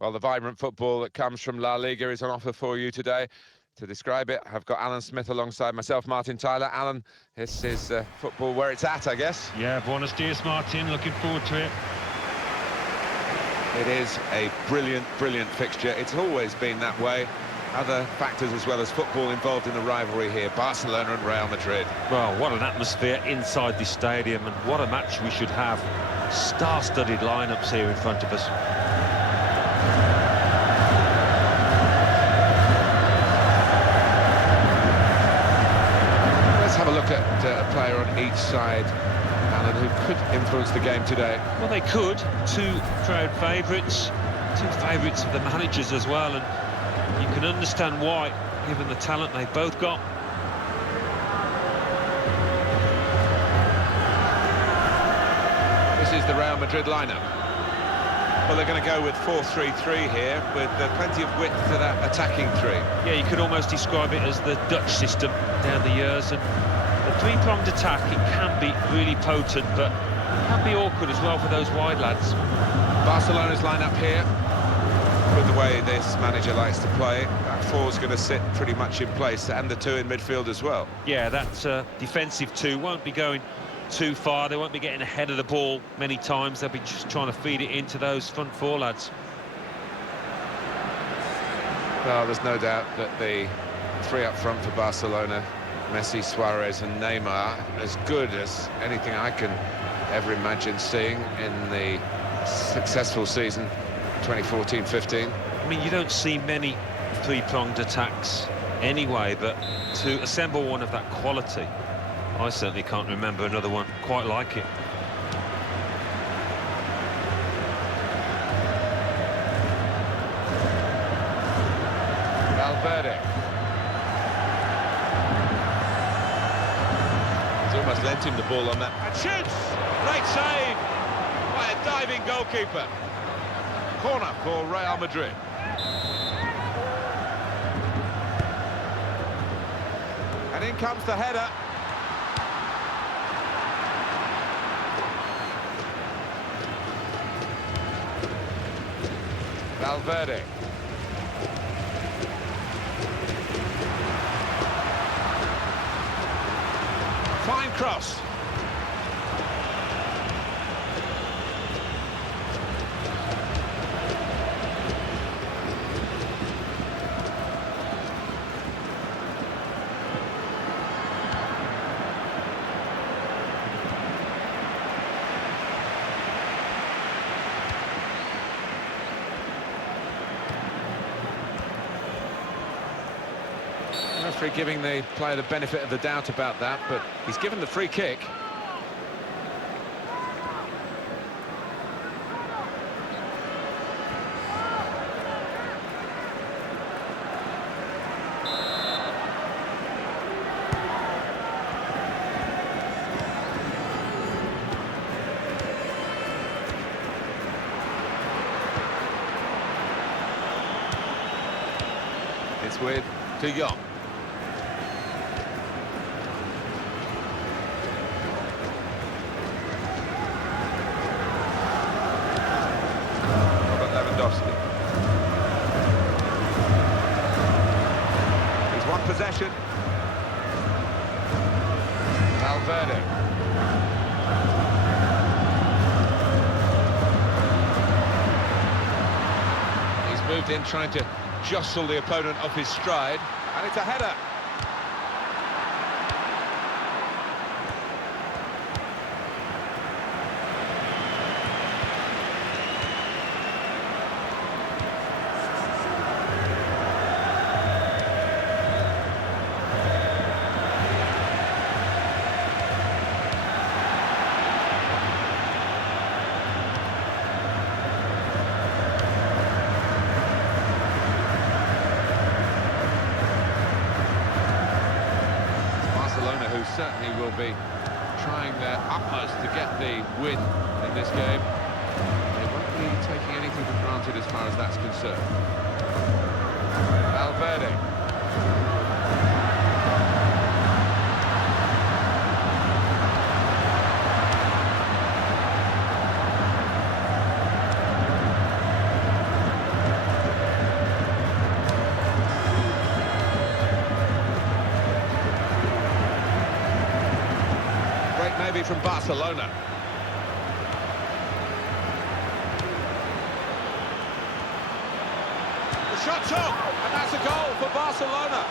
Well, the vibrant football that comes from La Liga is on offer for you today. To describe it, I've got Alan Smith alongside myself, Martin Tyler. Alan, this is football where it's at, I guess. Yeah, buenos dias, Martin. Looking forward to it. It is a brilliant, brilliant fixture. It's always been that way. Other factors as well as football involved in the rivalry here, Barcelona and Real Madrid. Well, what an atmosphere inside this stadium, and what a match we should have. Star-studded lineups here in front of us. Let's have a look at a player on each side, Alan, who could influence the game today. Well, they could. Two crowd favourites, two favourites of the managers as well, and you can understand why, given the talent they've both got. This is the Real Madrid lineup. Well, they're going to go with 4-3-3 here, with plenty of width to that attacking three. Yeah, you could almost describe it as the Dutch system down the years, and the three-pronged attack, it can be really potent, but it can be awkward as well for those wide lads. Barcelona's lineup here, with the way this manager likes to play, that four's going to sit pretty much in place, and the two in midfield as well. Yeah, that defensive two won't be going too far. They won't be getting ahead of the ball many times. They'll be just trying to feed it into those front four lads. Well, there's no doubt that the three up front for Barcelona, Messi, Suarez and Neymar, as good as anything I can ever imagine seeing in the successful season 2014-15. I mean, you don't see many three-pronged attacks anyway, but to assemble one of that quality, I certainly can't remember another one quite like it. Valverde. He's almost lent him the ball on that. And shoots! Great save by a diving goalkeeper. Corner for Real Madrid. And in comes the header. Valverde. Fine cross. Referee giving the player the benefit of the doubt about that, but he's given the free kick. It's with De Jong. He's one possession. Valverde. He's moved in trying to jostle the opponent off his stride, and it's a header. Certainly will be trying their utmost to get the win in this game. They won't be taking anything for granted as far as that's concerned. Valverde. from Barcelona. The shot's on, and that's a goal for Barcelona.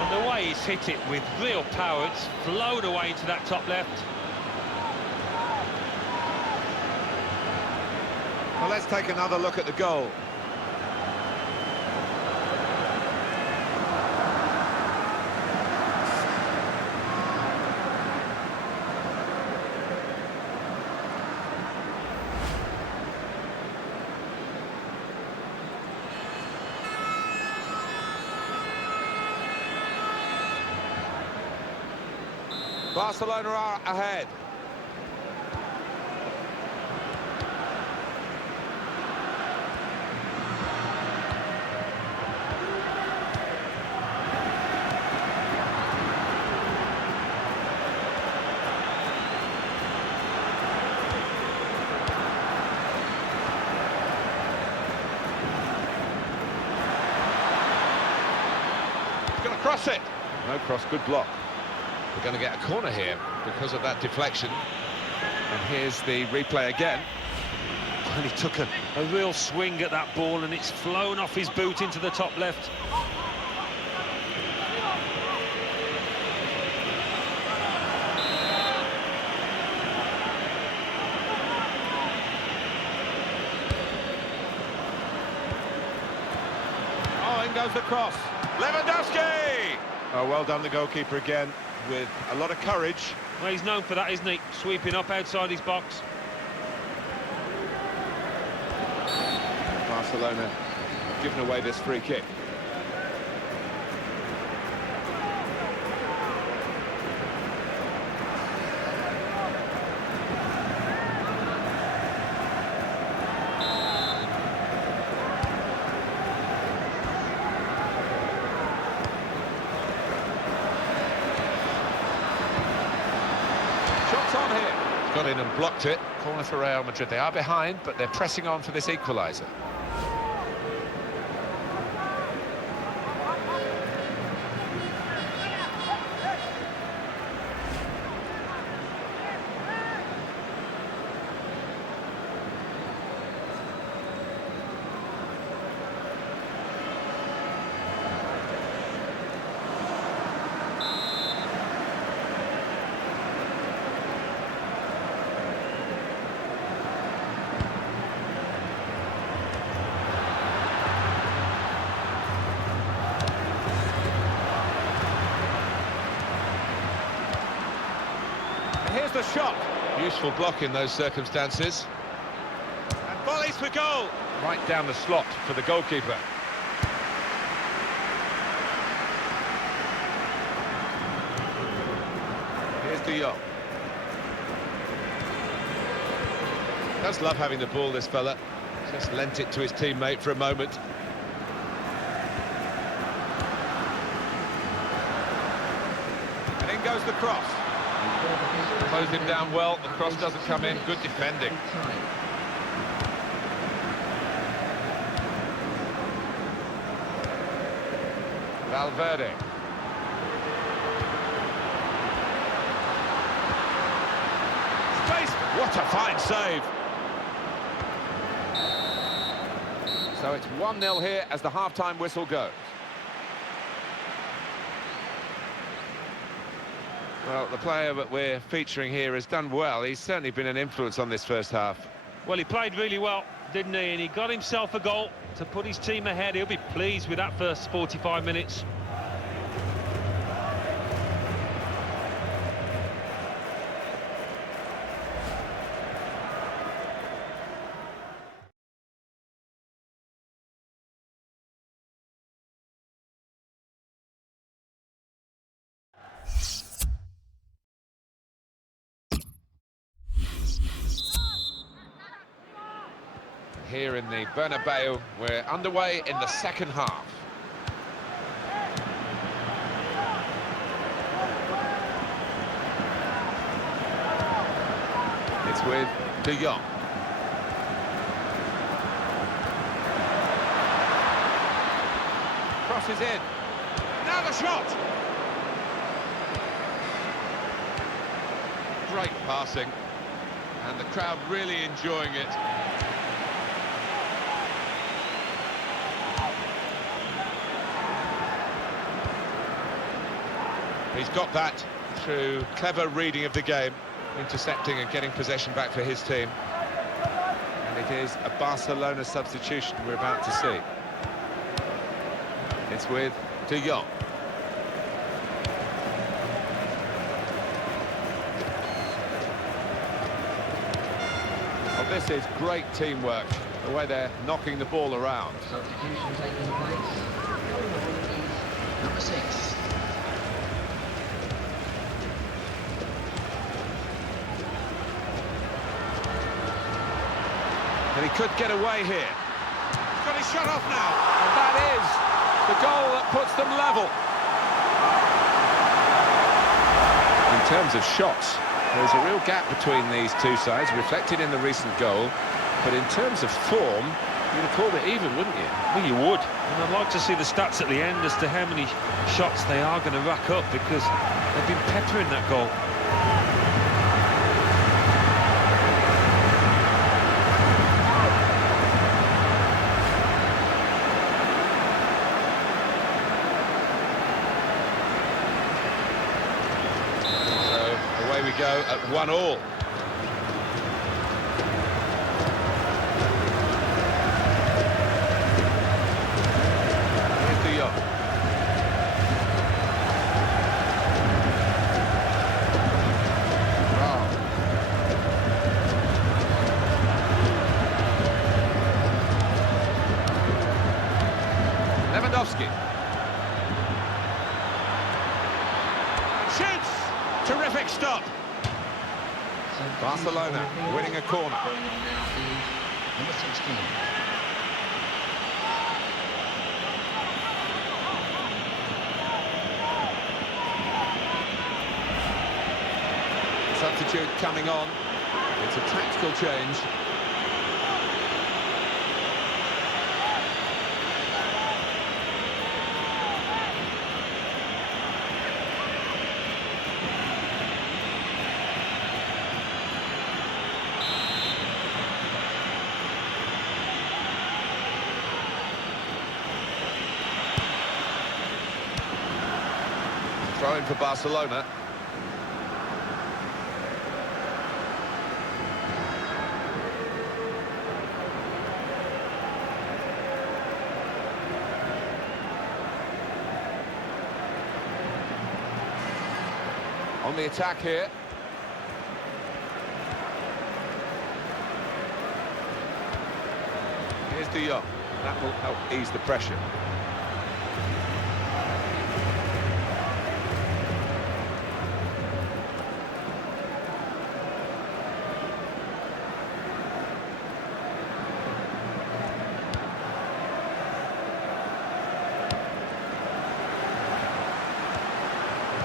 And the way he's hit it with real power, it's flown away into that top left. Well, let's take another look at the goal. Barcelona are ahead. He's going to cross it. No cross, good block. We're going to get a corner here because of that deflection. And here's the replay again. And he took a real swing at that ball, and it's flown off his boot into the top left. Oh, in goes the cross. Lewandowski! Oh, well done, the goalkeeper again, with a lot of courage. Well, he's known for that, isn't he? Sweeping up outside his box. Barcelona have given away this free kick. Shots on here. Got in and blocked it. Corner for Real Madrid. They are behind, but they're pressing on for this equalizer. Here's the shot. Useful block in those circumstances. And volleys for goal. Right down the slot for the goalkeeper. Here's De Jong. Does love having the ball, this fella. Just lent it to his teammate for a moment. And in goes the cross. Closed him down well, the cross doesn't come in, good defending. Valverde. Space, what a fine save. So it's 1-0 here as the half-time whistle goes. Well, the player that we're featuring here has done well. He's certainly been an influence on this first half. Well, he played really well, didn't he? And he got himself a goal to put his team ahead. He'll be pleased with that first 45 minutes. Here in the Bernabeu, we're underway in the second half. It's with De Jong. crosses in. Now the shot! Great passing. And the crowd really enjoying it. He's got that through clever reading of the game, intercepting and getting possession back for his team. And it is a Barcelona substitution we're about to see. It's with De Jong. Well, this is great teamwork, the way they're knocking the ball around. Substitution taking place. Going on is number 6. And he could get away here. He's got his shot off now. And that is the goal that puts them level. In terms of shots, there's a real gap between these two sides, reflected in the recent goal. But in terms of form, you'd have called it even, wouldn't you? Well, you would. And I'd like to see the stats at the end as to how many shots they are going to rack up, because they've been peppering that goal. Away we go at 1-1. Here's De Jong. Wow. Lewandowski. Shoots! Terrific stop. Barcelona winning a corner. Number 16. Substitute coming on. It's a tactical change. Throw in for Barcelona. On the attack here. Here's De Jong. That will help ease the pressure.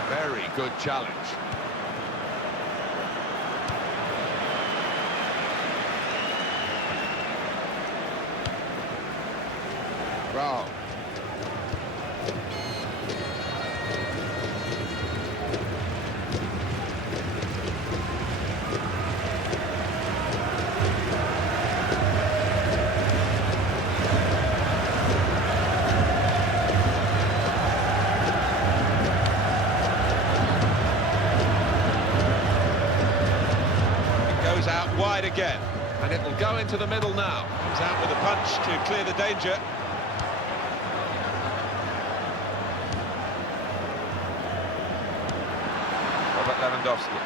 Very good challenge. Wow. Out wide again, and it will go into the middle now. Comes out with a punch to clear the danger. Robert Lewandowski.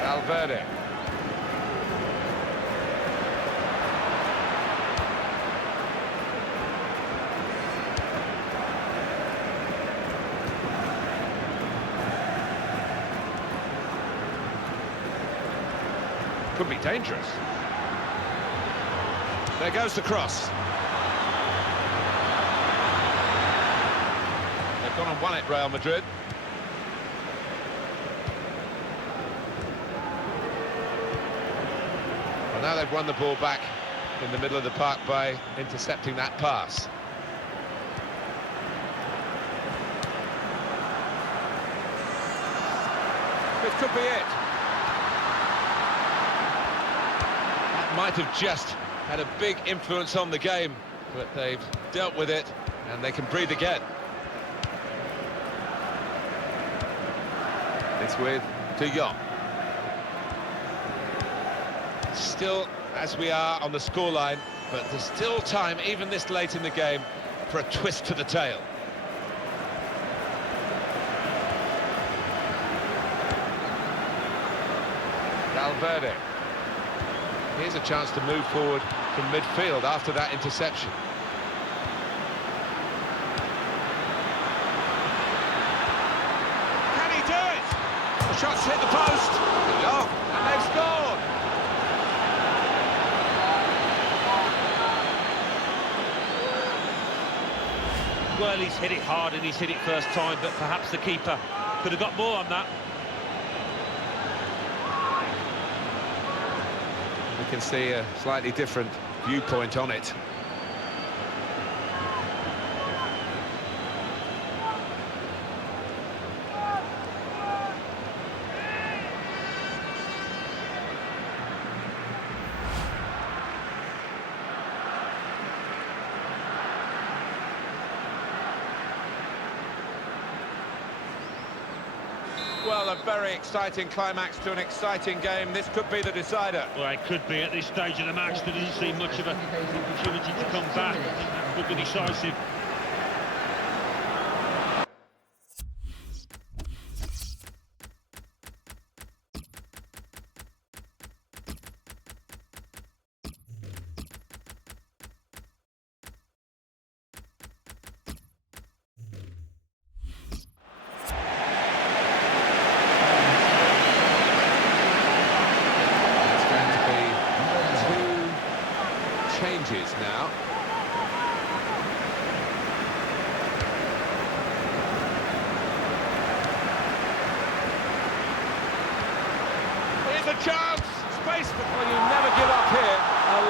Valverde. Could be dangerous. There goes the cross. They've gone and won it, Real Madrid. Well, now they've won the ball back in the middle of the park by intercepting that pass. This could be it. That might have just had a big influence on the game, but they've dealt with it and they can breathe again. It's with De Jong. Still, as we are on the scoreline, but there's still time, even this late in the game, for a twist to the tail. Valverde. Here's a chance to move forward from midfield after that interception. Can he do it? The shot's hit the post. Oh, and they've scored. Well, he's hit it hard and he's hit it first time, but perhaps the keeper could have got more on that. We can see a slightly different viewpoint on it. Well, a very exciting climax to an exciting game. This could be the decider. Well, it could be at this stage of the match. There doesn't seem much of an opportunity to come back. I think that could be decisive. Changes now. Here's a chance! Space for... Well, you never give up here. A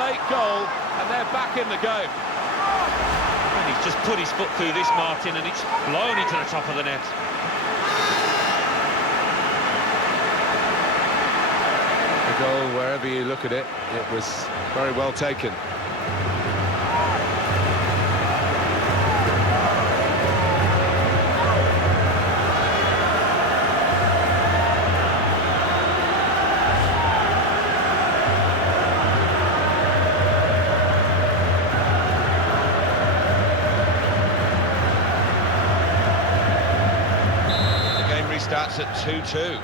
late goal, and they're back in the game. And he's just put his foot through this, Martin, and it's blown into the top of the net. The goal, wherever you look at it, it was very well taken. The game restarts at 2-2.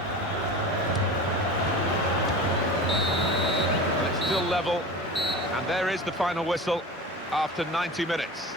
Still level, and there is the final whistle after 90 minutes.